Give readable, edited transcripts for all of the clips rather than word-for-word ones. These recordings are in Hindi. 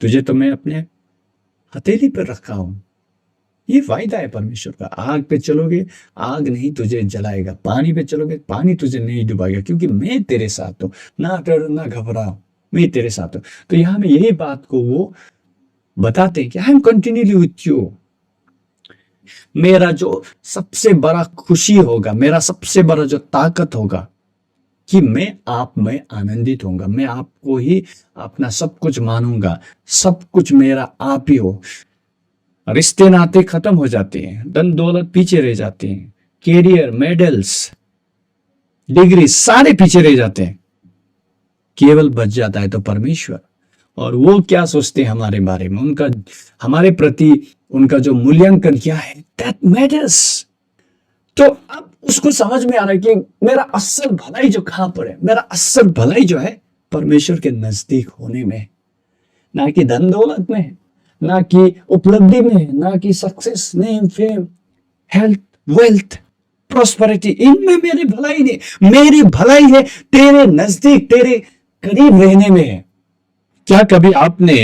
तुझे तो मैं अपने हथेली पर रखा हूं। ये वायदा है परमेश्वर का। आग पे चलोगे, आग नहीं तुझे जलाएगा। पानी पे चलोगे, पानी तुझे नहीं डुबाएगा, क्योंकि मैं तेरे साथ हूं। ना डर ना घबराओ, मैं तेरे साथ हूं। तो यहां में यही बात को वो बताते हैं कि I am continually with you. मेरा जो सबसे बड़ा खुशी होगा, मेरा सबसे बड़ा जो ताकत होगा, कि मैं आप में आनंदित होऊंगा। मैं आपको ही अपना सब कुछ मानूंगा। सब कुछ मेरा आप ही हो। रिश्ते नाते खत्म हो जाते हैं, धन दौलत पीछे रह जाते हैं, कैरियर, मेडल्स, डिग्री सारे पीछे रह जाते हैं। केवल बच जाता है तो परमेश्वर। और वो क्या सोचते हैं हमारे बारे में, उनका हमारे प्रति उनका जो मूल्यांकन क्या है, दैट मैटर्स। तो अब उसको समझ में आ रहा है कि मेरा असल भलाई जो कहां पर है, मेरा असल भलाई जो है परमेश्वर के नजदीक होने में, ना कि धन दौलत में, ना कि उपलब्धि में, ना कि success, name, fame, health, wealth, prosperity. इनमें मेरी भलाई नहीं, मेरी भलाई है तेरे नजदीक, तेरे करीब रहने में है। क्या कभी आपने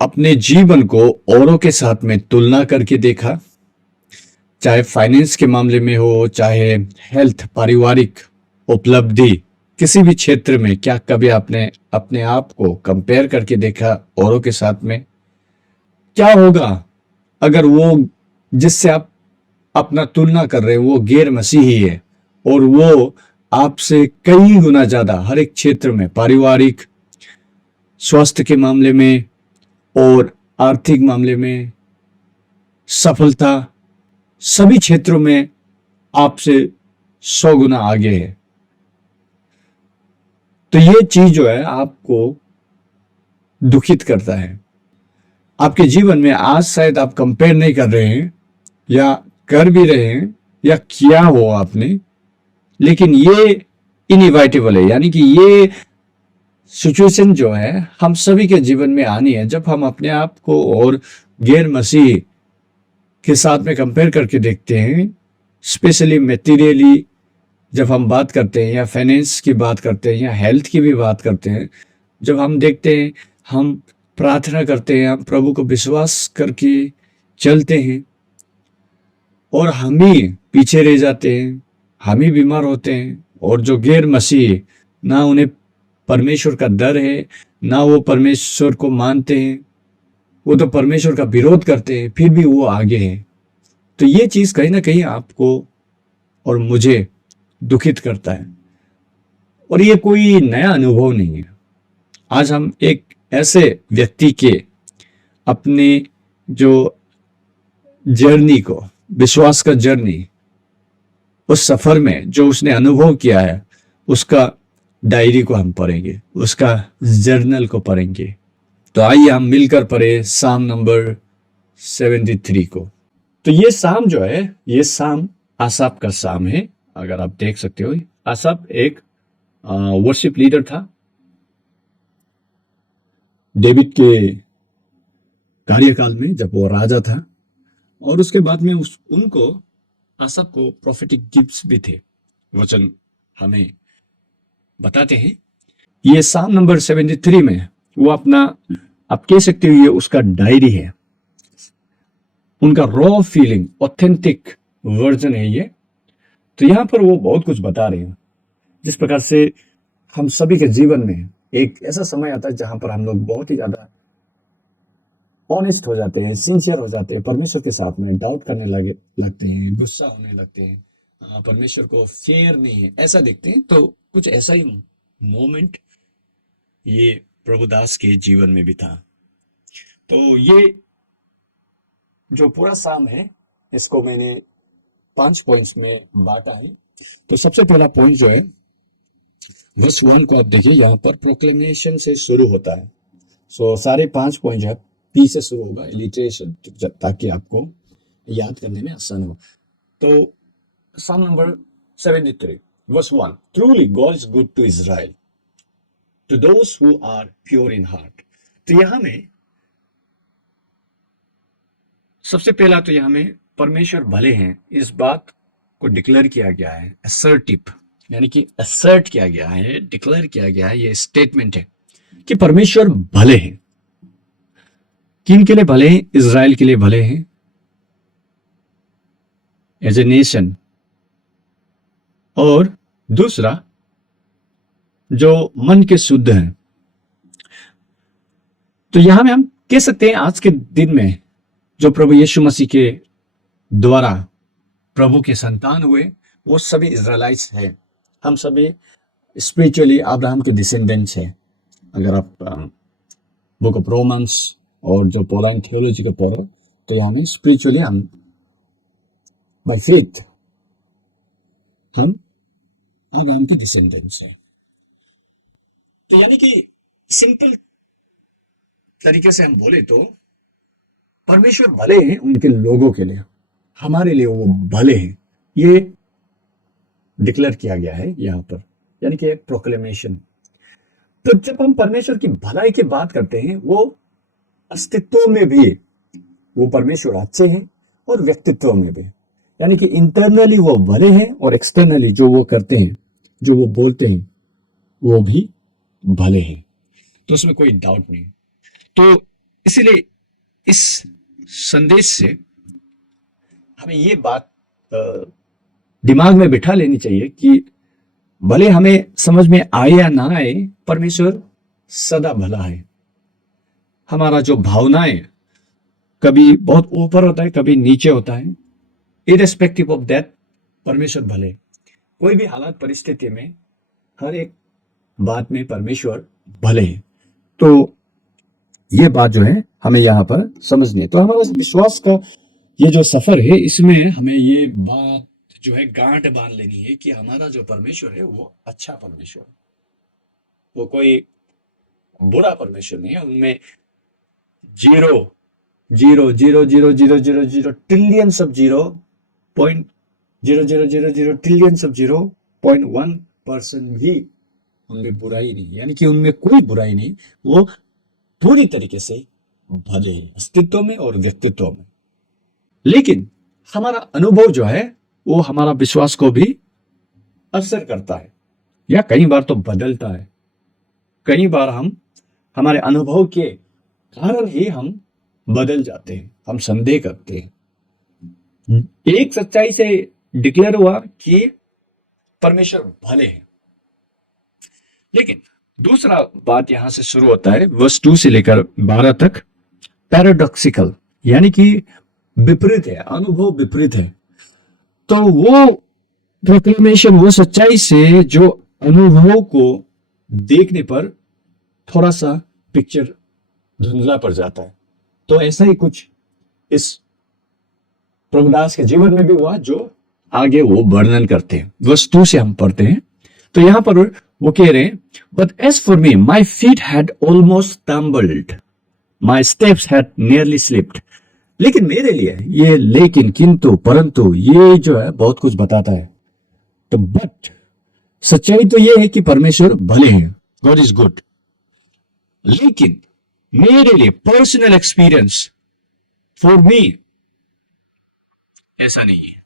अपने जीवन को औरों के साथ में तुलना करके देखा? चाहे फाइनेंस के मामले में हो, चाहे हेल्थ, पारिवारिक उपलब्धि, किसी भी क्षेत्र में क्या कभी आपने अपने आप को कंपेयर करके देखा औरों के साथ में? क्या होगा अगर वो जिससे आप अपना तुलना कर रहे हैं वो गैर मसीही है, और वो आपसे कई गुना ज्यादा हर एक क्षेत्र में, पारिवारिक, स्वास्थ्य के मामले में और आर्थिक मामले में, सफलता, सभी क्षेत्रों में आपसे 100 गुना आगे है। तो ये चीज जो है आपको दुखित करता है। आपके जीवन में आज शायद आप कंपेयर नहीं कर रहे हैं, या कर भी रहे हैं, या किया हो आपने, लेकिन ये इनइवाइटेबल है। यानी कि ये सिचुएशन जो है हम सभी के जीवन में आनी है, जब हम अपने आप को और गैर मसीह के साथ में कंपेयर करके देखते हैं। स्पेशली मेटीरियली जब हम बात करते हैं, या फाइनेंस की बात करते हैं, या हेल्थ की भी बात करते हैं, जब हम देखते हैं, हम प्रार्थना करते हैं, हम प्रभु को विश्वास करके चलते हैं, और हम ही पीछे रह जाते हैं, हम ही बीमार होते हैं। और जो गैर मसीह, ना उन्हें परमेश्वर का डर है, ना वो परमेश्वर को मानते हैं, वो तो परमेश्वर का विरोध करते हैं, फिर भी वो आगे हैं। तो ये चीज कहीं ना कहीं आपको और मुझे दुखित करता है, और ये कोई नया अनुभव नहीं है। आज हम एक ऐसे व्यक्ति के अपने जो जर्नी को, विश्वास का जर्नी, उस सफर में जो उसने अनुभव किया है, उसका डायरी को हम पढ़ेंगे, उसका जर्नल को पढ़ेंगे। तो आइए हम मिलकर पढ़े साम नंबर 73 को। तो ये साम जो है, ये साम आसाफ का साम है। अगर आप देख सकते हो, आसाफ एक वर्शिप लीडर था, डेविड के कार्यकाल में जब वो राजा था। और उसके बाद में उनको, आसाफ को प्रोफेटिक गिफ्ट्स भी थे। वचन हमें बताते हैं, ये साम नंबर 73 में वो अपना, आप कह सकते हो ये उसका डायरी है, उनका रॉ फीलिंग, ऑथेंटिक वर्जन है ये। तो यहां पर वो बहुत कुछ बता रहे हैं, जिस प्रकार से हम सभी के जीवन में एक ऐसा समय आता है जहां पर हम लोग बहुत ही ज्यादा ऑनेस्ट हो जाते हैं, सिंसियर हो जाते हैं, परमेश्वर के साथ में डाउट करने लगते हैं, गुस्सा होने लगते हैं, परमेश्वर को फेयर नहीं है ऐसा देखते हैं। तो कुछ ऐसा ही मोमेंट ये प्रभुदास के जीवन में भी था। तो ये जो पूरा साम है, इसको मैंने 5 पॉइंट्स में बांटा है। तो सबसे पहला पॉइंट जो है, वर्स 1 को आप देखिए, यहाँ पर प्रोक्लेमेशन से शुरू होता है। सो सारे 5 पॉइंट जो है पी से शुरू होगा, इलिट्रेशन, ताकि आपको याद करने में आसान हो। तो psalm number 73 verse 1, truly God is good to Israel, to those who are pure in heart. तो यहां में सबसे पहला तो यहां में परमेश्वर भले हैं, इस बात को डिक्लेयर किया गया है, असर्टिव, यानी कि असर्ट किया गया है, डिक्लेयर किया गया है, ये स्टेटमेंट है कि परमेश्वर भले हैं। किन के लिए भले हैं? इज़राइल के लिए भले हैं एज ए नेशन, और दूसरा जो मन के शुद्ध हैं। तो यहां में हम कह सकते हैं आज के दिन में जो प्रभु यीशु मसीह के द्वारा प्रभु के संतान हुए वो सभी इज़राइलाइट्स हैं। हम सभी स्पिरिचुअली अब्राहम के डिसेंडेंट्स हैं। अगर आप बुक ऑफ रोमन्स और जो पोलाइन थियोलॉजी को पढ़ो तो यहाँ में स्पिरिचुअली हम बाय फेथ हम अब्राहम के डिसेंडेंट्स हैं। तो यानी कि सिंपल तरीके से हम बोले तो परमेश्वर भले हैं उनके लोगों के लिए, हमारे लिए वो भले हैं, ये डिक्लेयर किया गया है यहाँ पर, यानी कि प्रोक्लेमेशन। तो जब हम परमेश्वर की भलाई की बात करते हैं, वो अस्तित्व में भी वो परमेश्वर अच्छे हैं और व्यक्तित्व में भी, यानी कि इंटरनली वो भले हैं और एक्सटर्नली जो वो करते हैं, जो वो बोलते हैं, वो भी भले हैं। तो उसमें कोई डाउट नहीं। तो इसीलिए इस संदेश से हमें ये बात दिमाग में बिठा लेनी चाहिए कि भले हमें समझ में आए या ना आए, परमेश्वर सदा भला है। हमारा जो भावनाएं कभी बहुत ऊपर होता है, कभी नीचे होता है, इरेस्पेक्टिव ऑफ दैट परमेश्वर भले। कोई भी हालात परिस्थिति में हर एक बात में परमेश्वर भले है। तो ये बात जो है हमें यहाँ पर समझनी है। तो हमारा विश्वास का ये जो सफर है, इसमें हमें ये बात जो है गांठ बांध लेनी है कि हमारा जो परमेश्वर है वो अच्छा परमेश्वर, वो कोई बुरा परमेश्वर नहीं है। उनमें zero zero zero zero zero zero zero trillions of 0.0000 trillions of 0.1% भी उनमें बुराई नहीं, यानी कि उनमें कोई बुराई नहीं। वो पूरी तरीके से भले हैं अस्तित्व में और व्यक्तित्व में। लेकिन हमारा अनुभव जो है वो हमारा विश्वास को भी असर करता है, या कई बार तो बदलता है। कई बार हम हमारे अनुभव के कारण ही हम बदल जाते हैं, हम संदेह करते हैं। एक सच्चाई से डिक्लेयर हुआ कि परमेश्वर भले हैं, लेकिन दूसरा बात यहां से शुरू होता है वर्स 2 से लेकर 12 तक, पैराडॉक्सिकल, यानी कि विपरीत है, अनुभव विपरीत है। तो वो प्रोक्लेमेशन, वो सच्चाई से जो अनुभव को देखने पर थोड़ा सा पिक्चर धुंधला पड़ जाता है। तो ऐसा ही कुछ इस प्रभुदास के जीवन में भी हुआ, जो आगे वो वर्णन करते हैं। वर्स 2 से हम पढ़ते हैं। तो यहां पर वो कह रहे हैं, but as for me my feet had almost stumbled, my steps had nearly slipped. लेकिन मेरे लिए ये लेकिन, किंतु, परंतु ये जो है बहुत कुछ बताता है। तो बट सच्चाई तो ये है कि परमेश्वर भले हैं, गॉड इज गुड। लेकिन मेरे लिए पर्सनल एक्सपीरियंस, फॉर मी, ऐसा नहीं है।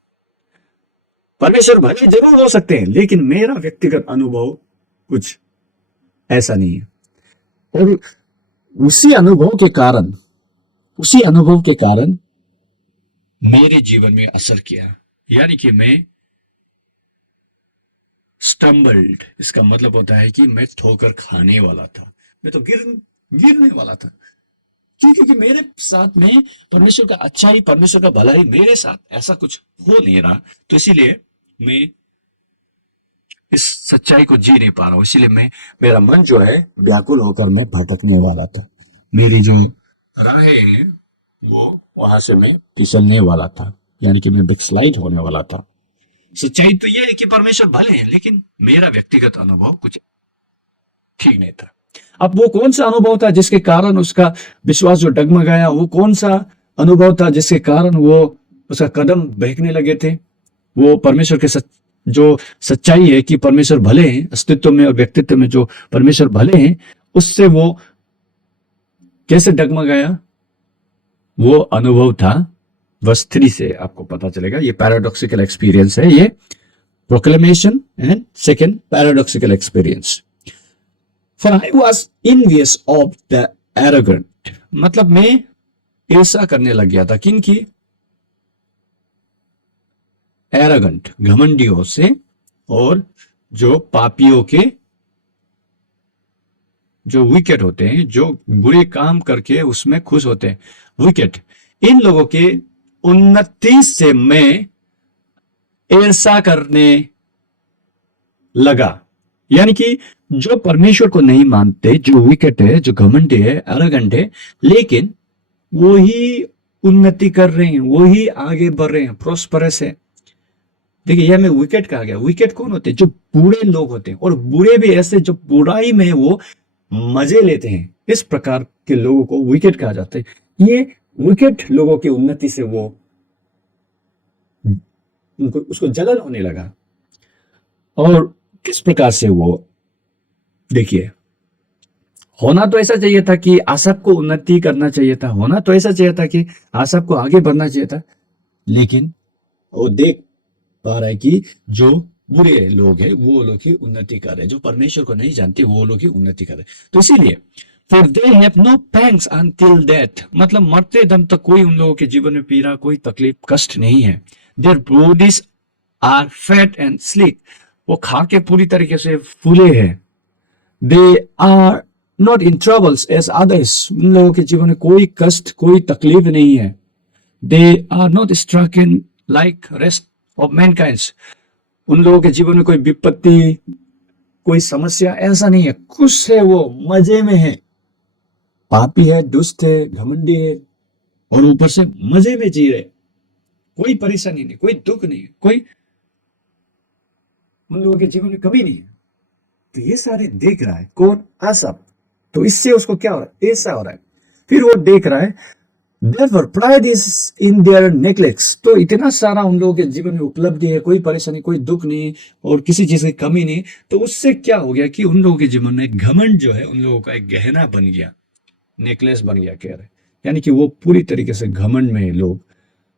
परमेश्वर भले जरूर हो सकते हैं, लेकिन मेरा व्यक्तिगत अनुभव कुछ ऐसा नहीं है। और उसी अनुभव के कारण मेरे जीवन में असर किया, यानी कि मैं स्टम्बल्ड, इसका मतलब होता है कि मैं ठोकर खाने वाला था, मैं तो गिरने वाला था। क्योंकि मेरे साथ में परमेश्वर का अच्छाई, परमेश्वर का भलाई मेरे साथ ऐसा कुछ हो नहीं रहा। तो इसीलिए मैं इस सच्चाई को जी नहीं पा रहा हूं। इसीलिए मेरा मन जो है व्याकुल होकर मैं भटकने वाला था। मेरी जो राहें हैं वो वहां से मैं फिसलने वाला था, यानी कि मैं बैकस्लाइड होने वाला था। सच्चाई तो यह है कि परमेश्वर भले हैं, लेकिन मेरा व्यक्तिगत अनुभव कुछ ठीक नहीं था। अब वो कौन सा अनुभव था जिसके कारण उसका विश्वास जो डगमगाया? वो कौन सा अनुभव था जिसके कारण वो उसका कदम बहकने लगे थे? वो परमेश्वर के जो सच्चाई है कि परमेश्वर भले हैं, अस्तित्व में और व्यक्तित्व में जो परमेश्वर भले हैं, उससे वो कैसे डगमगाया? वो अनुभव था वर्स 3 से आपको पता चलेगा। ये पैराडॉक्सिकल एक्सपीरियंस है, ये proclamation and second paradoxical experience. For I was envious of the arrogant, मतलब मैं ईर्ष्या करने लग गया था। किनकी? एरोगेंट, घमंडियों से, और जो पापियों के, जो विकेट होते हैं, जो बुरे काम करके उसमें खुश होते हैं, विकेट, इन लोगों के उन्नति से मैं ईर्ष्या करने लगा। यानी कि जो परमेश्वर को नहीं मानते, जो विकेट है, जो घमंडी है, एरोगेंट है, लेकिन वो ही उन्नति कर रहे हैं, वो ही आगे बढ़ रहे हैं, प्रोस्परस है। देखिए, यह में विकेट कहा गया। विकेट कौन होते हैं? जो बुरे लोग होते हैं, और बुरे भी ऐसे जो बुराई में वो मजे लेते हैं। इस प्रकार के लोगों को विकेट कहा जाता है। ये विकेट लोगों की उन्नति से वो उनको उसको जलन होने लगा। और किस प्रकार से वो, देखिए, होना तो ऐसा चाहिए था कि आसफ को उन्नति करना चाहिए था, होना तो ऐसा चाहिए था कि आसफ को आगे बढ़ना चाहिए था, लेकिन वो देख पा रहा है कि जो बुरे लोग हैं वो लोग ही उन्नति कर रहे हैं, जो परमेश्वर को नहीं जानते वो लोग ही उन्नति कर रहे हैं। तो इसीलिए for they have no pangs until death, मतलब मरते दम तक कोई उन लोगों के जीवन में पीड़ा, कोई तकलीफ, कष्ट नहीं है। Their bodies are fat and sleek, वो खा के पूरी तरीके से फूले हैं। They are not in troubles as others, उन लोगों के जीवन में कोई कष्ट, कोई तकलीफ नहीं है। They are not stricken like rest of mankind, उन लोगों के जीवन में कोई विपत्ति, कोई समस्या ऐसा नहीं है। खुश है, वो मजे में है। पापी है, दुष्ट है, घमंडी है, और ऊपर से मजे में जी रहे, कोई परेशानी नहीं, कोई दुख नहीं, कोई उन लोगों के जीवन में कभी नहीं है। तो ये सारे देख रहा है कौन? आसफ। तो इससे उसको क्या हो रहा है? ऐसा हो रहा है। फिर वो देख रहा है, Therefore, pride is in their necklace, तो इतना सारा उन लोगों के जीवन में उपलब्धि है, कोई परेशानी, कोई दुख नहीं, और किसी चीज की कमी नहीं। तो उससे क्या हो गया कि उन लोगों के जीवन में घमंड जो है उन लोगों का एक गहना बन गया, नेकलेस बन गया, कह रहे, यानी कि वो पूरी तरीके से घमंड में है लोग।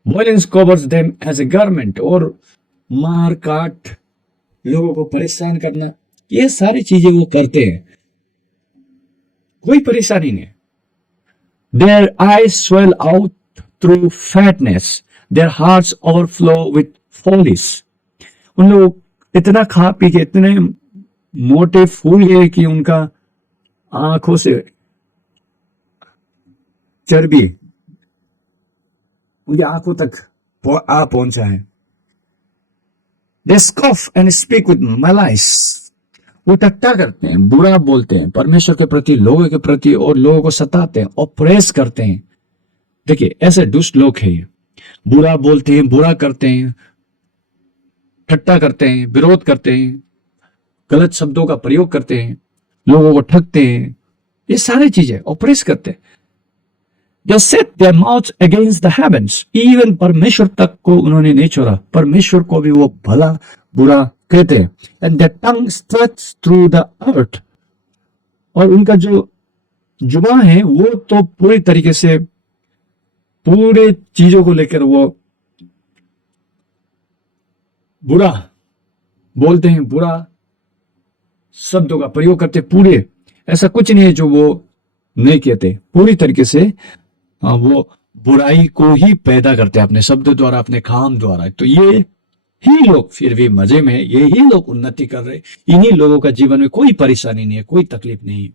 Violence covers them as a garment, और मार काट, लोगों को परेशान करना, ये सारी चीजें वो करते हैं, कोई परेशानी नहीं। Their eyes swell out through fatness, their hearts overflow with follies. उन लोग इतना खा पी के इतने मोटे फूल गए कि उनका आंखों से चर्बी उनकी आंखों तक आ पहुंचा है। They scoff and speak with malice. वो टट्टा करते हैं, बुरा बोलते हैं परमेश्वर के प्रति, लोगों के प्रति, और लोगों को सताते हैं, ऑप्रेस करते हैं। देखिए, ऐसे दुष्ट लोग हैं ये, बुरा बोलते हैं, बुरा करते हैं, ठट्टा करते हैं, विरोध करते हैं, गलत शब्दों का प्रयोग करते हैं, लोगों को ठगते हैं, ये सारी चीजें ऑप्रेस करते हैं। They set their mouths against the heavens, even परमेश्वर तक को उन्होंने नहीं छोड़ा, परमेश्वर को भी वो भला बुरा कहते हैं। And their tongue struts through the earth, और उनका जो जुबान है वो तो पूरी तरीके से पूरे चीजों को लेकर वो बुरा बोलते हैं, बुरा शब्दों का प्रयोग करते पूरे, ऐसा कुछ नहीं है जो वो नहीं कहते, पूरी तरीके से वो बुराई को ही पैदा करते हैं अपने शब्द द्वारा, अपने काम द्वारा। तो ये ही लोग फिर भी मजे में, ये ही लोग उन्नति कर रहे, इन्हीं लोगों का जीवन में कोई परेशानी नहीं है, कोई तकलीफ नहीं है,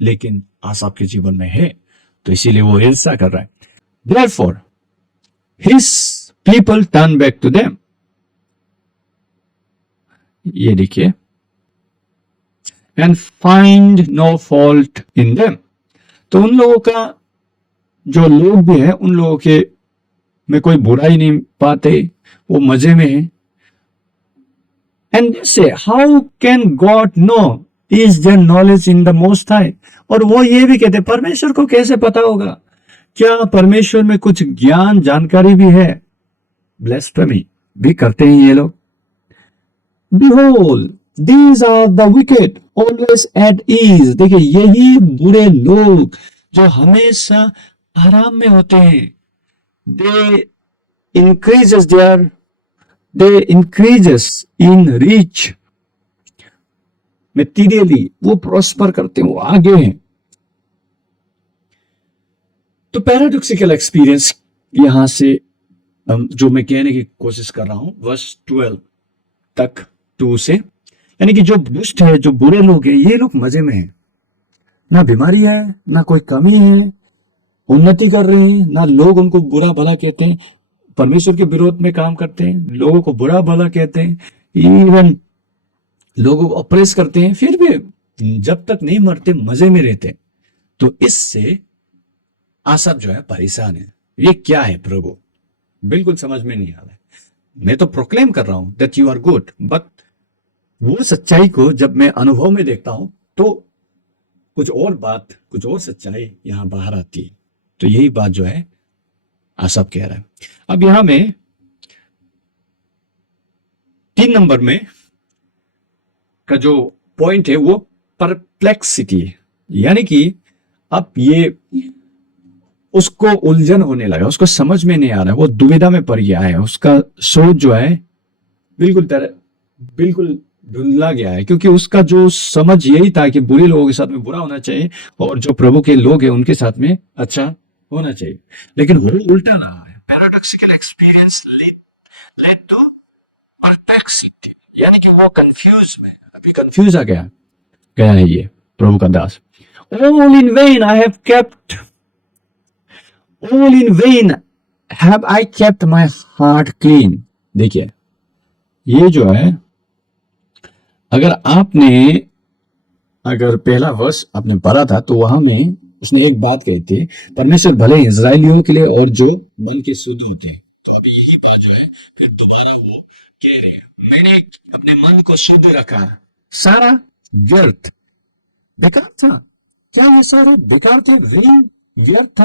लेकिन आसाफ के जीवन में है, तो इसीलिए वो ईर्ष्या कर रहा है। Therefore, his people turn back to them. ये देखिए, and find no fault in them. तो उन लोगों का जो लोग भी हैं, उन लोगों के में कोई बुराई नहीं पाते, वो मजे में है। And they say, how can God know? Is there knowledge in the Most High? और वो ये भी कहते, परमेश्वर को कैसे पता होगा? क्या परमेश्वर में कुछ ज्ञान, जानकारी भी है? ब्लेस्फेमी भी करते हैं ये लोग। Behold, these are the wicked, always at ease. देखिए, यही बुरे लोग जो हमेशा आराम में होते हैं। They increases in reach, materially वो प्रॉस्पर करते हैं, वो आगे हैं। तो पैराडॉक्सिकल एक्सपीरियंस यहां से जो मैं कहने की कोशिश कर रहा हूं वर्स 12 तक 2 से, यानी कि जो दुष्ट है, जो बुरे लोग हैं, ये लोग मजे में हैं, ना बीमारी है, ना कोई कमी है, उन्नति कर रहे हैं, ना लोग उनको बुरा भला कहते हैं, परमेश्वर के विरोध में काम करते हैं, लोगों को बुरा भला कहते हैं, इवन लोगों को अप्रेस करते हैं, फिर भी जब तक नहीं मरते मजे में रहते। तो इससे आसब जो है परेशान है, ये क्या है प्रभु, बिल्कुल समझ में नहीं आ रहा है। मैं तो प्रोक्लेम कर रहा हूं that you are good, but वो सच्चाई को जब मैं अनुभव में देखता हूं तो कुछ और बात, कुछ और सच्चाई यहां बाहर आती है। तो यही बात जो है आसब कह रहा है। अब यहां में 3 नंबर में का जो पॉइंट है वो परप्लेक्सिटी है, यानी कि अब ये उसको उलझन होने लगा, उसको समझ में नहीं आ रहा है, वो दुविधा में पड़ गया है, उसका सोच जो है बिल्कुल धुंधला गया है, क्योंकि उसका जो समझ यही था कि बुरे लोगों के साथ में बुरा होना चाहिए और जो प्रभु के लोग हैं उनके साथ में अच्छा होना चाहिए, लेकिन वो उल्टा रहा है। Paradoxical experience led to perplexity, यानी कि वो कंफ्यूज में, अभी कंफ्यूज आ गया है ये प्रभु का दास। All in vain I have kept, all in vain have I kept my heart clean। देखिए ये जो है, अगर पहला वर्ष आपने पढ़ा था तो वहां में उसने एक बात कही थी, परमेश्वर भले इजरायलियों के लिए और जो मन के शुद्ध होते हैं। तो अभी यही बात जो है फिर दोबारा वो कह रहे हैं, मैंने अपने मन को शुद्ध रखा, सारा व्यर्थ बेकार था। क्या ये सारे बेकार थे, व्यर्थ था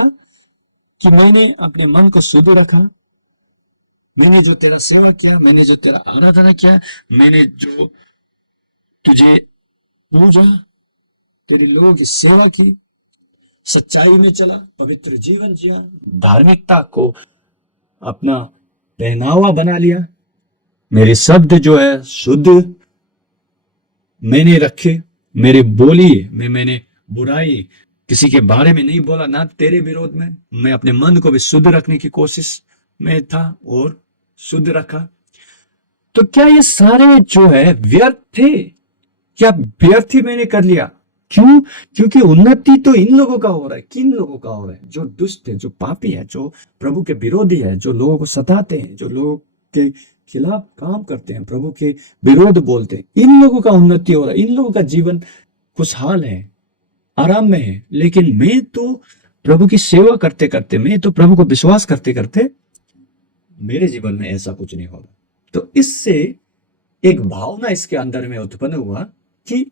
कि मैंने अपने मन को शुद्ध रखा, मैंने जो तेरा सेवा किया, मैंने जो तेरा आराधना किया, मैंने जो तुझे पूजा, तेरे लोगों की सेवा की, सच्चाई में चला, पवित्र जीवन जिया, धार्मिकता को अपना पहनावा बना लिया, मेरे शब्द जो है शुद्ध मैंने रखे, मेरे बोली में मैंने बुराई किसी के बारे में नहीं बोला, ना तेरे विरोध में, मैं अपने मन को भी शुद्ध रखने की कोशिश में था और शुद्ध रखा। तो क्या ये सारे जो है व्यर्थ थे, क्या व्यर्थ ही मैंने कर लिया? क्यों? क्योंकि उन्नति तो इन लोगों का हो रहा है। किन लोगों का हो रहा है? जो दुष्ट है, जो पापी है, जो प्रभु के विरोधी है, जो लोगों को सताते हैं, जो लोगों के खिलाफ काम करते हैं, प्रभु के विरोध बोलते हैं, इन लोगों का उन्नति हो रहा है, इन लोगों का जीवन खुशहाल है, आराम में है। लेकिन मैं तो प्रभु की सेवा करते करते, मैं तो प्रभु को विश्वास करते करते, मेरे जीवन में ऐसा कुछ नहीं होगा। तो इससे एक भावना इसके अंदर में उत्पन्न हुआ कि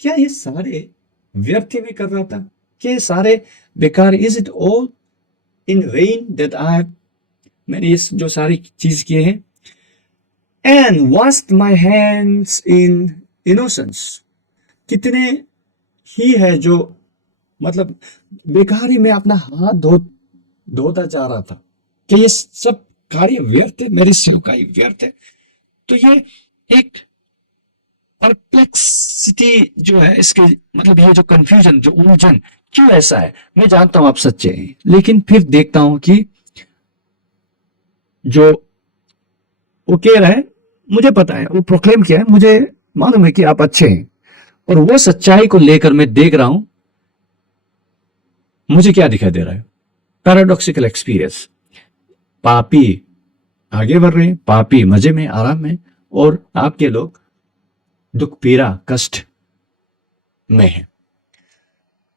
क्या ये सारे व्यर्थ में कर रहा था, क्या ये सारे बेकार, is it all in when that I, मैंने ये जो सारी चीज किए हैं, and washed my hands in innocence, कितने ही है जो मतलब बेकार ही मैं अपना हाथ धोता जा रहा था, कि ये सब कार्य व्यर्थ है, मेरी सेवकाई व्यर्थ है। तो ये एक परप्लेक्सिटी जो है, इसके मतलब ये जो कंफ्यूजन, जो उलझन, क्यों ऐसा है? मैं जानता हूं आप सच्चे हैं, लेकिन फिर देखता हूं कि जो वो कह रहा है, मुझे पता है, वो प्रोक्लेम किया है, मुझे मालूम है कि आप अच्छे हैं, और वो सच्चाई को लेकर मैं देख रहा हूं, मुझे क्या दिखाई दे रहा है? पैराडॉक्सिकल एक्सपीरियंस, पापी आगे बढ़ रहे हैं, पापी मजे में, आराम में, और आपके लोग दुख, पीड़ा, कष्ट में है।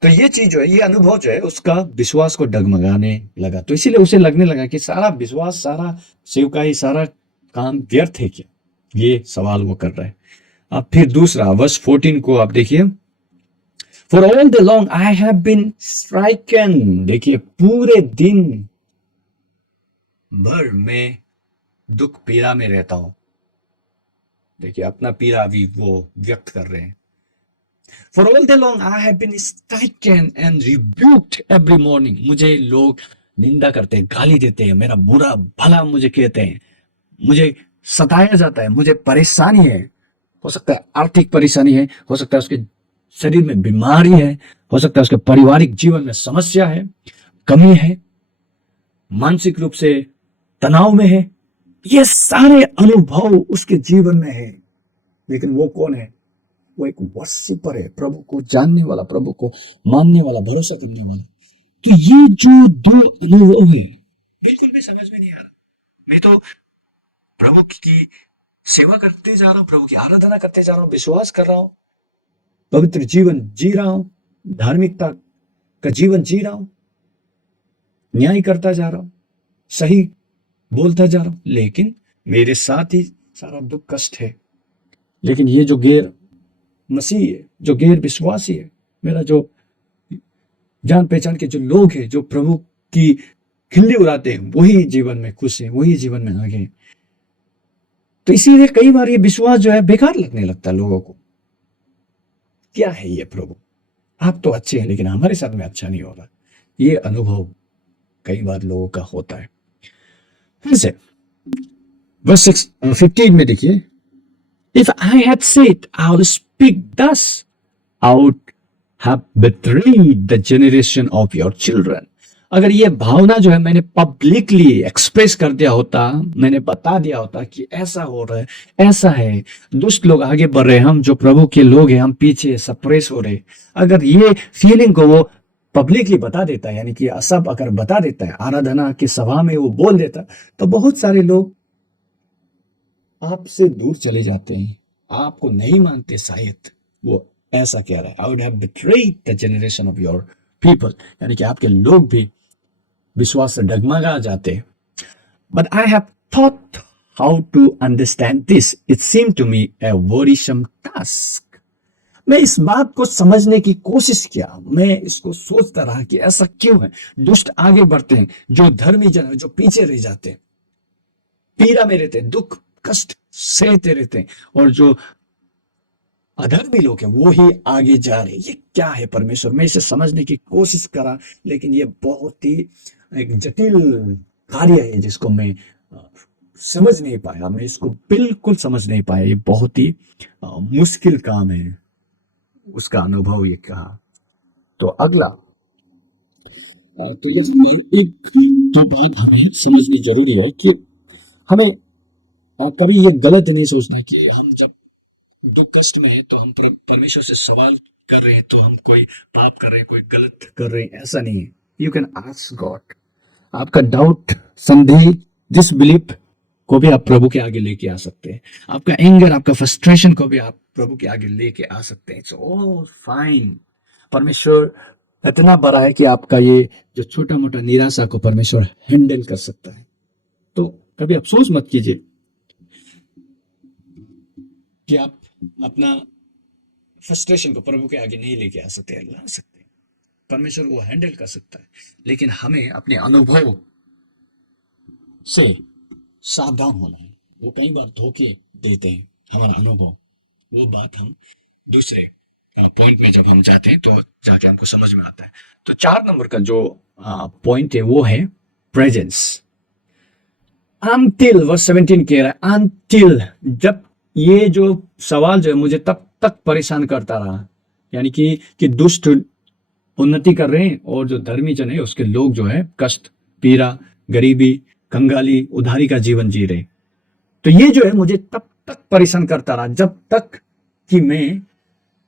तो ये चीज जो है, ये अनुभव जो है, उसका विश्वास को डगमगाने लगा। तो इसीलिए उसे लगने लगा कि सारा विश्वास, सारा सेवकाई, सारा काम व्यर्थ है क्या? ये सवाल वो कर रहा है। अब फिर दूसरा वर्स 14 को आप देखिए, for all the long I have been stricken, देखिए पूरे दिन भर मैं दुख पीड़ा में रहता हूं। देखिए अपना पीड़ा भी वो व्यक्त कर रहे हैं। For all the long I have been stricken and rebuked every morning, मुझे लोग निंदा करते हैं, गाली देते हैं, मेरा बुरा भला मुझे कहते हैं, मुझे सताया जाता है, मुझे परेशानी है, हो सकता है आर्थिक परेशानी है, हो सकता है उसके शरीर में बीमारी है, हो सकता है उसके पारिवारिक जीवन में समस्या है, कमी है, मानसिक रूप से तनाव में है, ये सारे अनुभव उसके जीवन में है। लेकिन वो कौन है? वो एक वर्शिपर है, प्रभु को जानने वाला, प्रभु को मानने वाला, भरोसा करने वाला। तो ये जो दो अनुभव है, बिल्कुल भी समझ में नहीं आ रहा। मैं तो प्रभु की सेवा करते जा रहा हूँ, प्रभु की आराधना करते जा रहा हूँ, विश्वास कर रहा हूँ, पवित्र जीवन जी रहा हूँ, धार्मिकता का जीवन जी रहा हूँ, न्याय करता जा रहा हूँ, सही बोलता जा रहा हूँ, लेकिन मेरे साथ ही सारा दुख कष्ट है। लेकिन ये जो गैर मसीह है, जो गैर विश्वासी है, मेरा जो जान पहचान के जो लोग हैं, जो प्रभु की खिल्ली उड़ाते हैं, वही जीवन में खुश है, वही जीवन में आगे हैं। तो इसीलिए कई बार ये विश्वास जो है बेकार लगने लगता है लोगों को। क्या है ये प्रभु, आप तो अच्छे हैं लेकिन हमारे साथ में अच्छा नहीं हो रहा। ये अनुभव कई बार लोगों का होता है। फिर से वर्स 15 में देखिए, if I had said I will speak thus, I would have betrayed the generation of your children. अगर ये भावना जो है मैंने पब्लिकली एक्सप्रेस कर दिया होता, मैंने बता दिया होता कि ऐसा हो रहा है, ऐसा है, दुष्ट लोग आगे बढ़ रहे हैं, हम जो प्रभु के लोग हैं हम पीछे सप्रेस हो रहे, अगर ये फीलिंग को वो पब्लिकली बता देता है, यानी कि सब अगर बता देता है, आराधना की सभा में वो बोल देता, तो बहुत सारे लोग आपसे दूर चले जाते हैं, आपको नहीं मानते। शायद वो ऐसा कह रहा है, I would have betrayed the generation of your people, यानी कि आपके लोग भी विश्वास से डगमगा जाते। But I have thought how to understand this, it seem to me a wearisome task. मैं इस बात को समझने की कोशिश किया, मैं इसको सोचता रहा कि ऐसा क्यों है, दुष्ट आगे बढ़ते हैं, जो धर्मी जन है जो पीछे रह जाते हैं, पीड़ा में रहते हैं, दुख कष्ट सहते रहते हैं, और जो अधर्मी लोग हैं वो ही आगे जा रहे हैं। ये क्या है परमेश्वर? मैं इसे समझने की कोशिश करा, लेकिन ये बहुत ही एक जटिल कार्य है जिसको मैं समझ नहीं पाया, मैं इसको बिल्कुल समझ नहीं पाया। ये बहुत ही मुश्किल काम है, उसका अनुभव ये कहा। तो अगला तो यह एक जो बात हमें समझनी जरूरी है कि हमें कभी ये गलत नहीं सोचना कि हम जब दुख कष्ट में है तो हम परमेश्वर से सवाल कर रहे हैं, तो हम कोई पाप कर रहे हैं, कोई गलत कर रहे हैं, ऐसा नहीं है। You can ask God. आपका डाउट, संदेह, डिसबिलीफ को भी आप प्रभु के आगे लेके आ सकते हैं। आपका एंगर, आपका फ्रस्ट्रेशन को भी आप प्रभु के आगे लेके आ सकते हैं। It's all fine. परमेश्वर इतना बड़ा है कि आपका ये जो छोटा मोटा निराशा को परमेश्वर हैंडल कर सकता है। तो कभी अफसोस मत कीजिए कि आप अपना फ्रस्ट्रेशन को प्रभु के आगे नहीं लेके आ सकते, ला सकते। परमेश्वर वो हैंडल कर सकता है, लेकिन हमें अपने अनुभव से सावधान होना है। वो कई बार धोखे देते हैं, हमारा अनुभव। वो बात हम दूसरे पॉइंट में जब हम जाते हैं तो जाके हमको समझ में आता है। तो 4 नंबर का जो पॉइंट है वो है प्रेजेंस। अनटिल वर्स 17 कह रहा है, अनटिल, जब ये जो सवाल जो है मुझे तब तक परेशान करता रहा, यानी कि दुष्ट उन्नति कर रहे हैं और जो धर्मी जन है उसके लोग जो है कष्ट, पीड़ा, गरीबी, कंगाली, उधारी का जीवन जी रहे। तो ये जो है मुझे तब तक परेशान करता रहा जब तक कि मैं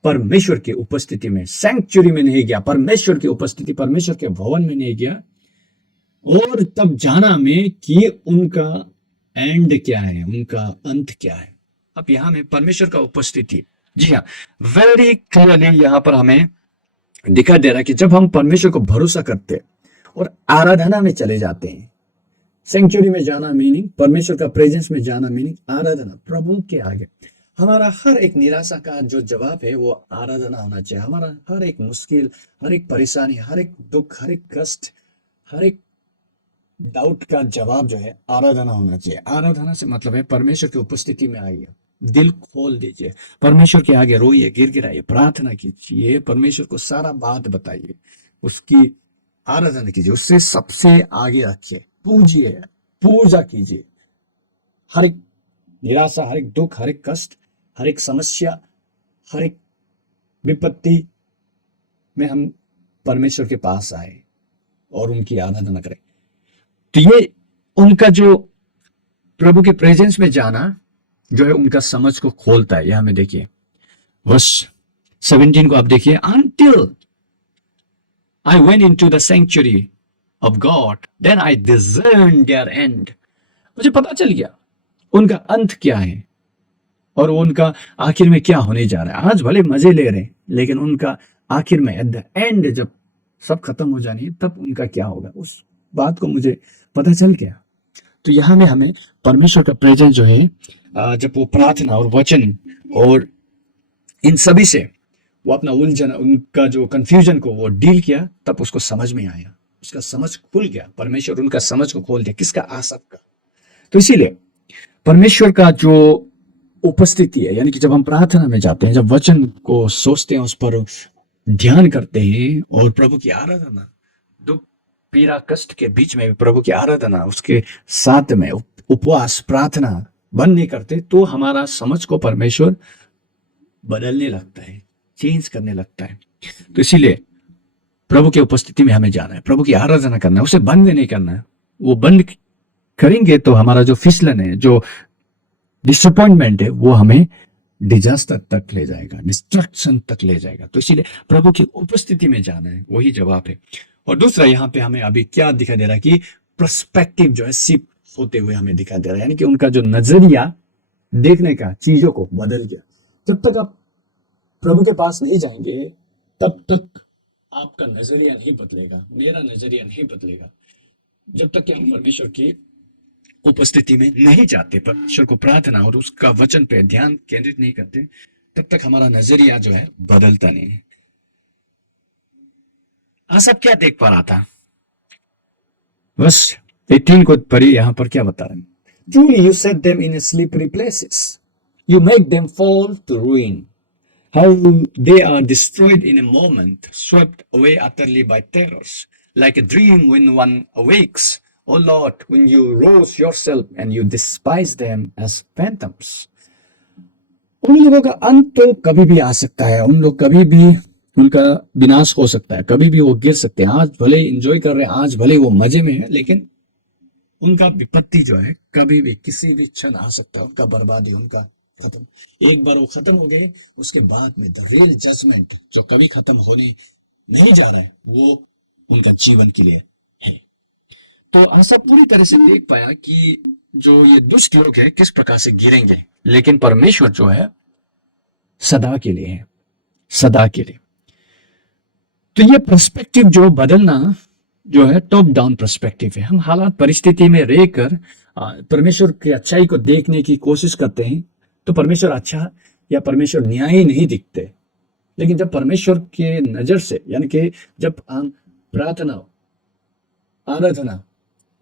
परमेश्वर की उपस्थिति में, सैंक्चुरी में नहीं गया, परमेश्वर की उपस्थिति, परमेश्वर के भवन में नहीं गया, और तब जाना मैं कि उनका एंड क्या है, उनका अंत क्या है। अब यहां में परमेश्वर का उपस्थिति, जी हाँ, वेरी क्लियरली यहां पर हमें दिखा दे रहा है कि जब हम परमेश्वर को भरोसा करते हैं और आराधना में चले जाते हैं, सेंचुरी में जाना मीनिंग परमेश्वर का प्रेजेंस में जाना, मीनिंग आराधना, प्रभु के आगे हमारा हर एक निराशा का जो जवाब है वो आराधना होना चाहिए। हमारा हर एक मुश्किल, हर एक परेशानी, हर एक दुख, हर एक कष्ट, हर एक डाउट का जवाब जो है आराधना होना चाहिए। आराधना से मतलब है परमेश्वर की उपस्थिति में आइए, दिल खोल दीजिए, परमेश्वर के आगे रोइए, गिड़गिड़ाइए, प्रार्थना कीजिए, परमेश्वर को सारा बात बताइए, उसकी आराधना कीजिए, उससे सबसे आगे रखिए, पूजिए, पूजा कीजिए। हर एक निराशा, हर एक दुख, हर एक कष्ट, हर एक समस्या, हर एक विपत्ति में हम परमेश्वर के पास आए और उनकी आराधना करें। तो ये उनका जो प्रभु के प्रेजेंस में जाना जो है उनका समझ को खोलता है। यहां में देखिए वर्स 17 को आप देखिए, until I went into the sanctuary of God, then I discerned their end. मुझे पता चल गया उनका अंत क्या है और उनका आखिर में क्या होने जा रहा है। आज भले मजे ले रहे हैं, लेकिन उनका आखिर में एट द एंड जब सब खत्म हो जानी है तब उनका क्या होगा, उस बात को मुझे पता चल गया। तो यहाँ में हमें परमेश्वर का प्रेजेंस जो है, जब वो प्रार्थना और वचन और इन सभी से वो अपना उलझन, उनका जो कंफ्यूजन को वो डील किया, तब उसको समझ में आया, उसका समझ खुल गया। परमेश्वर उनका समझ को खोल दिया, किसका, आसफ का। तो इसीलिए परमेश्वर का जो उपस्थिति है, यानी कि जब हम प्रार्थना में जाते हैं, जब वचन को सोचते हैं, उस पर ध्यान करते हैं और प्रभु की आराधना, दुख पीड़ा कष्ट के बीच में भी प्रभु की आराधना, उसके साथ में उपवास प्रार्थना बंद नहीं करते, तो हमारा समझ को परमेश्वर बदलने लगता है, चेंज करने लगता है। तो इसीलिए प्रभु की उपस्थिति में हमें जाना है, प्रभु की आराधना करना है, उसे बंद नहीं करना है। वो बंद करेंगे तो हमारा जो फिसलन है, जो डिसअपॉइंटमेंट है, वो हमें डिजास्टर तक ले जाएगा, डिस्ट्रक्शन तक ले जाएगा। तो इसीलिए प्रभु की उपस्थिति में जाना है, वही जवाब है। और दूसरा यहाँ पे हमें अभी क्या दिखाई दे रहा है कि पर्सपेक्टिव जो है शिफ्ट होते हुए हमें दिखाई दे रहा है, यानी कि उनका जो नजरिया देखने का चीजों को बदल गया। जब तक आप प्रभु के पास नहीं जाएंगे तब तक आपका नजरिया नहीं बदलेगा, मेरा नजरिया नहीं बदलेगा। जब तक कि हम परमेश्वर की उपस्थिति में नहीं जाते, परमेश्वर को प्रार्थना और उसका वचन पे ध्यान केंद्रित नहीं करते, तब तक हमारा नजरिया जो है बदलता नहीं है। सब क्या देख पा रहा था, बस 18 को पढ़िए, यहां पर क्या बता रहे हैं। Truly you set them in slippery places, you make them fall to ruin. How they are destroyed in a moment, swept away utterly by terrors, like a dream when one awakes. O Lord, when you rose yourself and you despise them as phantoms. उन लोगों का अंत तो कभी भी आ सकता है, उन लोग कभी भी, उनका विनाश हो सकता है, कभी भी वो गिर सकते हैं। आज भले एंजॉय कर रहे हैं, आज भले वो मजे में है, लेकिन उनका विपत्ति जो है कभी भी किसी भी क्षण आ सकता है, उनका बर्बादी, उनका खत्म। एक बार वो खत्म हो गए, उसके बाद में द रियल जजमेंट जो कभी खत्म होने नहीं जा रहा है, वो उनका जीवन के लिए है। तो आशा पूरी तरह से देख पाया कि जो ये दुष्ट लोग हैं किस प्रकार से गिरेंगे, लेकिन परमेश्वर जो है सदा के लिए है, सदा के लिए। तो ये पर्सपेक्टिव जो बदलना जो है टॉप डाउन पर्सपेक्टिव है। हम हालात परिस्थिति में रहकर परमेश्वर की अच्छाई को देखने की कोशिश करते हैं, तो परमेश्वर अच्छा या परमेश्वर न्यायी नहीं दिखते। लेकिन जब परमेश्वर के नजर से, यानी कि जब हम प्रार्थना, आराधना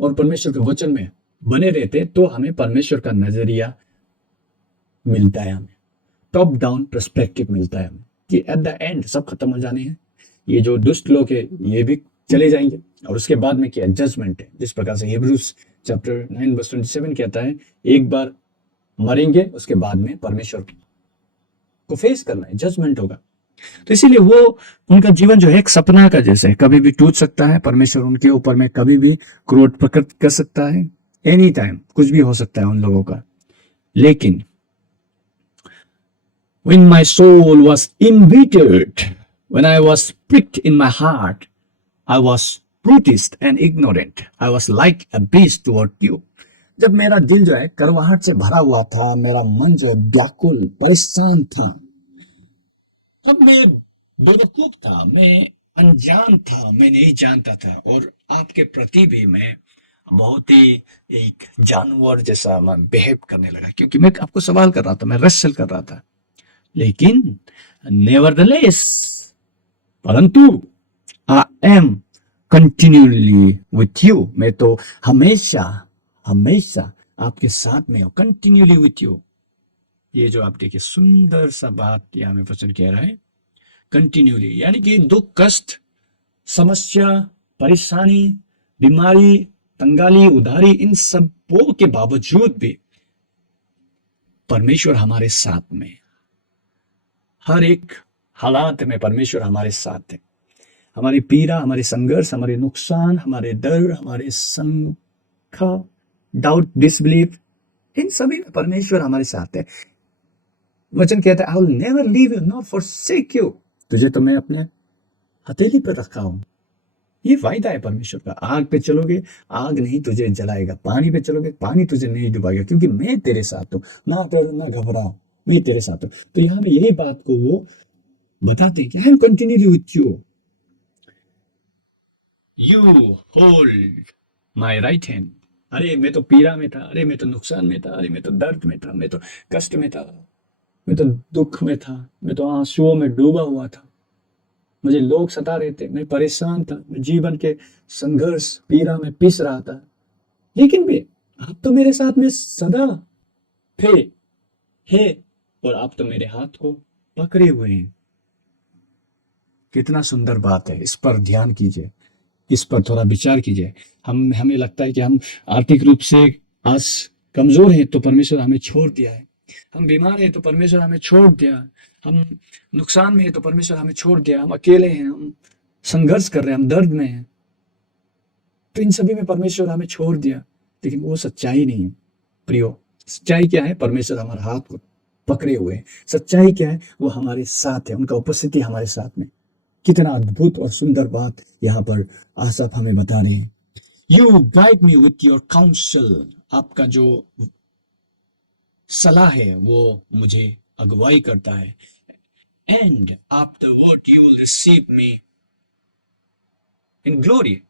और परमेश्वर के वचन में बने रहते, तो हमें परमेश्वर का नजरिया मिलता है, हमें टॉप डाउन पर्सपेक्टिव मिलता है हमें, कि एट द एंड सब खत्म हो जाने हैं, ये जो दुष्ट लोग है ये भी चले जाएंगे, और उसके बाद में क्या जजमेंट है। जिस प्रकार से हिब्रूज चैप्टर 9:27 कहता है, एक बार मरेंगे, उसके बाद में परमेश्वर को फेस करना है, जजमेंट होगा। तो इसीलिए वो उनका जीवन जो है एक सपना का जैसे है, कभी भी टूट सकता है। परमेश्वर उनके ऊपर में कभी भी क्रोध प्रकट कर सकता है, एनी टाइम कुछ भी हो सकता है उन लोगों का। लेकिन when my soul was embittered, when I was pricked in my heart, I was brutish and ignorant. I was like a beast toward you. जब मेरा दिल जो है करवाहट से भरा हुआ था, मेरा मन जो है व्याकुल परेशान था, तब मैं बेवकूफ था, मैं अनजान था, मैं नहीं जानता था, और आपके प्रति भी मैं बहुत ही एक जानवर जैसा मैं बिहेव करने लगा, क्योंकि मैं आपको सवाल कर रहा था, मैं रसल कर रहा था। लेकिन नेवरदलेस, परंतु I am continually with you, मैं तो हमेशा हमेशा आपके साथ में हूं, कंटिन्यूअली विथ यू। ये जो आप देखिए सुंदर सा बात यहाँ में वचन कह रहा है, कंटिन्यूअली, यानी कि दुख कष्ट समस्या परेशानी बीमारी तंगाली उधारी, इन सबों के बावजूद भी परमेश्वर हमारे साथ में, हर एक हालात में परमेश्वर हमारे साथ है। हमारी पीड़ा, हमारे संघर्ष, हमारे नुकसान, हमारे डर, हमारे संग शंका, डाउट, डिसबिलीफ, इन सभी में परमेश्वर हमारे साथ है। वचन कहता है, I will never leave you not forsake you, तुझे तो मैं अपने हथेली पर रखा हूं। ये वायदा है परमेश्वर का। आग पे चलोगे, आग नहीं तुझे जलाएगा, पानी पे चलोगे, पानी तुझे नहीं डुबाएगा, क्योंकि मैं तेरे साथ हूं। ना डर ना घबरा, मैं तेरे साथ हूं। तो यहां में यही बात को वो बताते हैं कि I am continually with you, you hold my right hand. अरे मैं तो पीड़ा में था, अरे मैं तो नुकसान में था, अरे मैं तो दर्द में था, मैं तो कष्ट में था, मैं तो दुख में था, मैं तो आंसुओं में डूबा हुआ था, मुझे लोग सता रहे थे, मैं परेशान था, मैं जीवन के संघर्ष पीड़ा में पिस रहा था, लेकिन भी आप तो मेरे साथ में सदा थे, है, और आप तो मेरे हाथ को पकड़े हुए हैं। कितना सुंदर बात है, इस पर ध्यान कीजिए, इस पर थोड़ा विचार कीजिए। हमें लगता है कि हम आर्थिक रूप से आज कमजोर हैं तो परमेश्वर हमें छोड़ दिया है, हम बीमार हैं तो परमेश्वर हमें छोड़ दिया, हम नुकसान में हैं तो परमेश्वर हमें छोड़ दिया, हम अकेले हैं, हम संघर्ष कर रहे हैं, हम दर्द में हैं, तो इन सभी में परमेश्वर हमें छोड़ दिया। लेकिन वो सच्चाई नहीं है प्रियो। सच्चाई क्या है? परमेश्वर हमारे हाथ को पकड़े हुए हैं। सच्चाई क्या है? वो हमारे साथ है, उनका उपस्थिति हमारे साथ में। कितना अद्भुत और सुंदर बात यहाँ पर आसफ हमें बता रहे हैं। You guide me with your council, आपका जो सलाह है वो मुझे अगुवाई करता है। And afterward you will receive me in glory,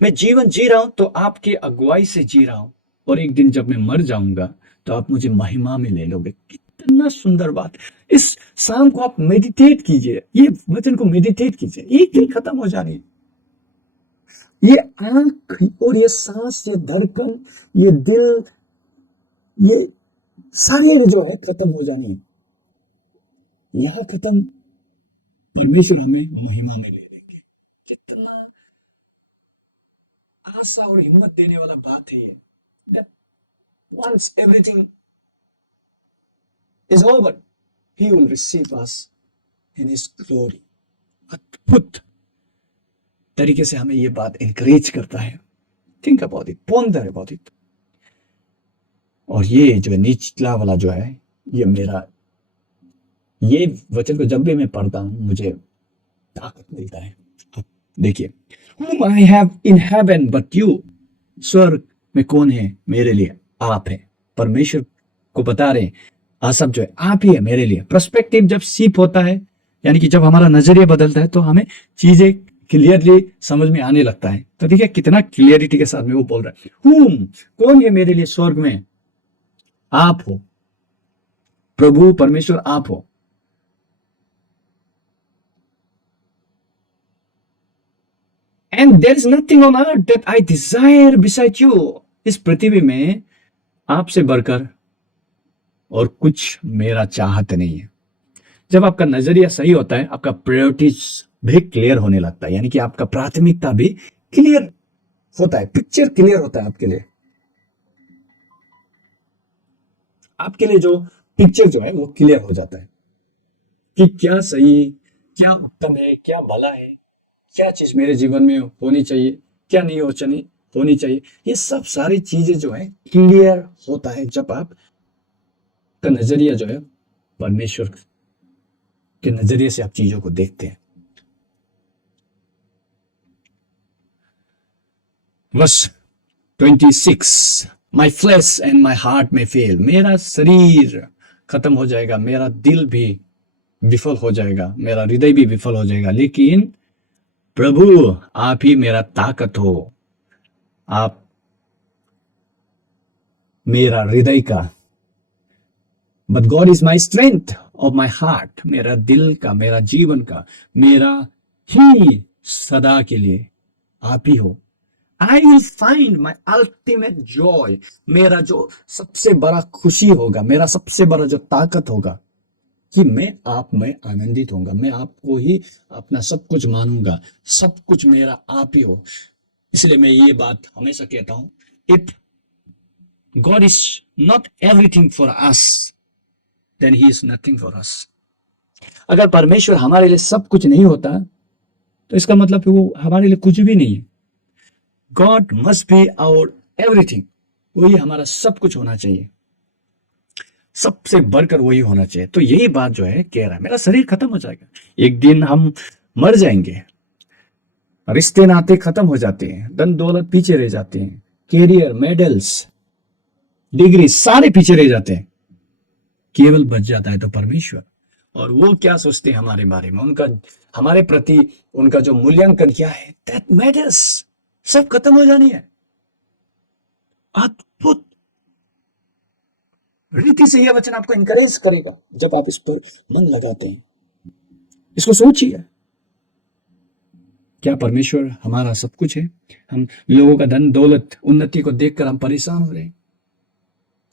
मैं जीवन जी रहा हूं तो आपकी अगुवाई से जी रहा हूं, और एक दिन जब मैं मर जाऊंगा तो आप मुझे महिमा में ले लोगे। कितना सुंदर बात। इस शाम को आप मेडिटेट कीजिए, ये वचन को मेडिटेट कीजिए। एक दिन खत्म हो जाने, ये आंख और ये सांस, ये धड़कन, ये दिल, ये सारे जो है खत्म हो जाने, यहां खत्म, परमेश्वर हमें महिमा में ले लेंगे। कितना आशा और हिम्मत देने वाला बात है ये। That once everything is over, he will receive us in his glory। अद्भुत तरीके से हमें ये बात encourage करता है। Think about it, ponder about it। और ये जो निचला वाला जो है, ये मेरा, ये वचन को जब भी मैं पढ़ता हूं मुझे ताकत मिलता है। अब देखिए, whom I have in heaven but you, स्वर्ग में कौन है मेरे लिए? आप है। परमेश्वर को बता रहे हैं आसफ जो है, आप ही है मेरे लिए। पर्सपेक्टिव जब शिफ्ट होता है, यानी कि जब हमारा नजरिया बदलता है, तो हमें चीजें क्लियरली समझ में आने लगता है। तो देखिए कितना क्लियरिटी के साथ में वो बोल रहा है, whom, कौन है मेरे लिए स्वर्ग में? आप हो, प्रभु परमेश्वर आप हो। And there is nothing on earth that I desire beside you, इस पृथ्वी में आपसे बढ़कर और कुछ मेरा चाहत नहीं है। जब आपका नजरिया सही होता है, आपका प्रायोरिटीज भी क्लियर होने लगता है, यानी कि आपका प्राथमिकता भी क्लियर होता है, पिक्चर क्लियर होता है आपके लिए। आपके लिए जो पिक्चर जो है वो क्लियर हो जाता है कि क्या सही, क्या उत्तम है, क्या भला है, क्या चीज मेरे जीवन में होनी चाहिए, क्या नहीं होनी चाहिए। ये सब सारी चीजें जो है क्लियर होता है जब आप का नजरिया जो है परमेश्वर के नजरिए से आप चीजों को देखते हैं। Verse 26, my flesh and my heart may fail, मेरा शरीर खत्म हो जाएगा, मेरा दिल भी विफल हो जाएगा, मेरा हृदय भी विफल हो जाएगा, लेकिन प्रभु आप ही मेरा ताकत हो, आप मेरा हृदय का। But God is my strength of my heart, मेरा दिल का, मेरा जीवन का, मेरा ही सदा के लिए आप ही हो। I will find my ultimate Joy, मेरा जो सबसे बड़ा खुशी होगा, मेरा सबसे बड़ा जो ताकत होगा, कि मैं आप में आनंदित होऊंगा, मैं आपको ही अपना सब कुछ मानूंगा, सब कुछ मेरा आप ही हो। इसलिए मैं ये बात हमेशा कहता हूं, if God is not everything for us, then he is nothing for us. अगर परमेश्वर हमारे लिए सब कुछ नहीं होता तो इसका मतलब वो हमारे लिए कुछ भी नहीं है। God must be our everything, वही हमारा सब कुछ होना चाहिए, सबसे बढ़कर वही होना चाहिए। तो यही बात जो है कह रहा है, मेरा शरीर खत्म हो जाएगा, एक दिन हम मर जाएंगे, रिश्ते नाते खत्म हो जाते हैं, धन दौलत पीछे रह जाते हैं, कैरियर, मेडल्स, डिग्री सारे पीछे रह जाते हैं, केवल बच जाता है तो परमेश्वर। और वो क्या सोचते हैं हमारे बारे में, उनका हमारे प्रति उनका जो मूल्यांकन क्या है, दैट मैटर्स। सब खत्म हो जानी है। अद्भुत रीति से यह वचन आपको इंकरेज करेगा जब आप इस पर मन लगाते हैं। इसको सोचिए, क्या परमेश्वर हमारा सब कुछ है? हम लोगों का धन दौलत उन्नति को देखकर हम परेशान हो रहे हैं।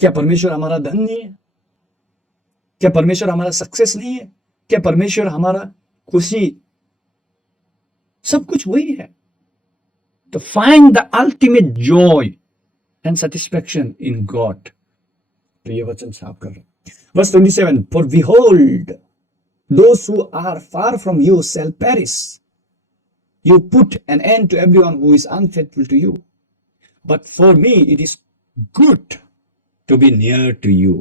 क्या परमेश्वर हमारा धन नहीं है? क्या परमेश्वर हमारा सक्सेस नहीं है? क्या परमेश्वर हमारा खुशी, सब कुछ वही है। तो find the ultimate joy and satisfaction in God. तो ये वचन साफ कर रहे हैं। Verse 27, for behold those who are far from you shall perish, you put an end to everyone who is unfaithful to you, but for me it is good to be near to you।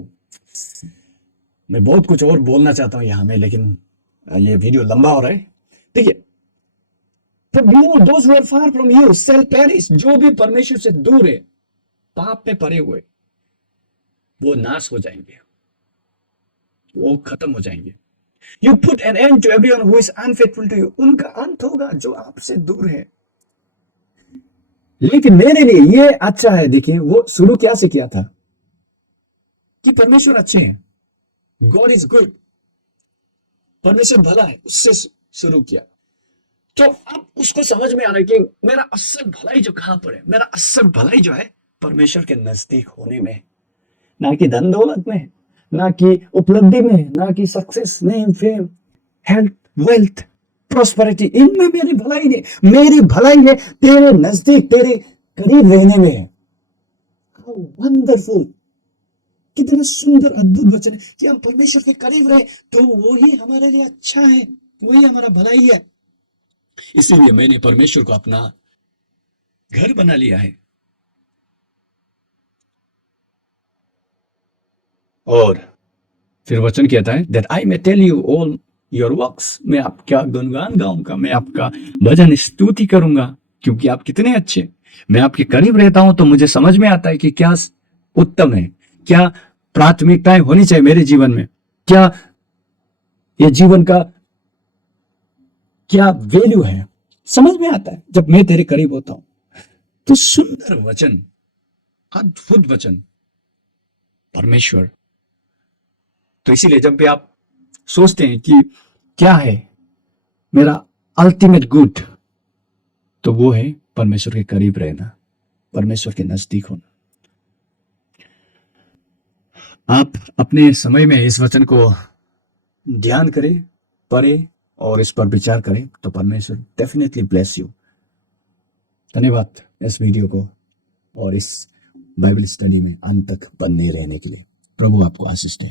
मैं बहुत कुछ और बोलना चाहता हूं यहां में, लेकिन ये वीडियो लंबा हो रहा है। देखिए, for behold, those who are far from you shall perish, जो भी परमेश्वर से दूर है, पाप में पड़े हुए, वो नाश हो जाएंगे, वो खत्म हो जाएंगे। You put an end to everyone who is unfaithful to you, उनका अंत होगा जो आपसे दूर है। लेकिन मेरे लिए ये अच्छा है। देखिए, वो शुरू क्या से किया था कि परमेश्वर अच्छे हैं, गॉड इज गुड, परमेश्वर भला है, उससे शुरू किया। तो अब उसको समझ में आ रहा है कि मेरा असल भलाई जो कहां पर है, मेरा असल भलाई जो है परमेश्वर के नजदीक होने में, ना कि धन दौलत में, ना कि उपलब्धि में, ना कि success, name, fame, health, wealth, prosperity, इनमें मेरी भलाई नहीं। मेरी भलाई है तेरे नजदीक, तेरे करीब रहने में है। हाउ वंडरफुल, कितना सुंदर अद्भुत वचन है कि हम परमेश्वर के करीब रहे तो वही हमारे लिए अच्छा है, वही हमारा भलाई है। इसीलिए मैंने परमेश्वर को अपना घर बना लिया है। और फिर वचन कहता है that I may tell you all your works, मैं आपका गुणगान गाऊंगा, मैं आपका भजन स्तुति करूंगा, क्योंकि आप कितने अच्छे। मैं आपके करीब रहता हूं तो मुझे समझ में आता है कि क्या उत्तम है, क्या प्राथमिकताएं होनी चाहिए मेरे जीवन में, क्या ये जीवन का क्या वैल्यू है, समझ में आता है जब मैं तेरे करीब होता हूं। तो सुंदर वचन, अद्भुत वचन परमेश्वर। तो इसीलिए जब भी आप सोचते हैं कि क्या है मेरा अल्टीमेट गुड, तो वो है परमेश्वर के करीब रहना, परमेश्वर के नजदीक होना। आप अपने समय में इस वचन को ध्यान करें, पढ़ें और इस पर विचार करें, तो परमेश्वर डेफिनेटली ब्लेस यू। धन्यवाद इस वीडियो को और इस बाइबल स्टडी में अंत तक बने रहने के लिए। प्रभु आपको आशीष दे।